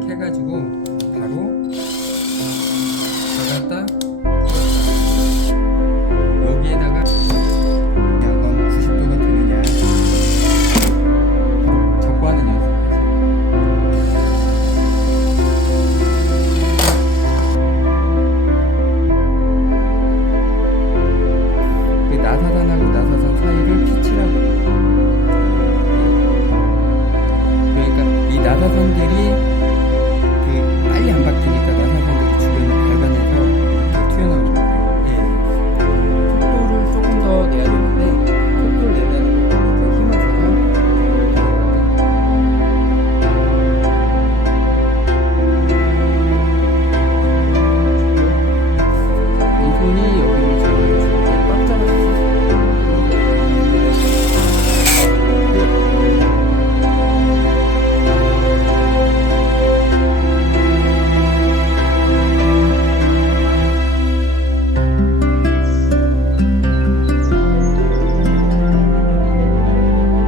이렇게 해가지고 바로 들어갔다. 여기에다가 야넌 90도가 되느냐. 잡고 하는 연습 나사산하고 나사산 사이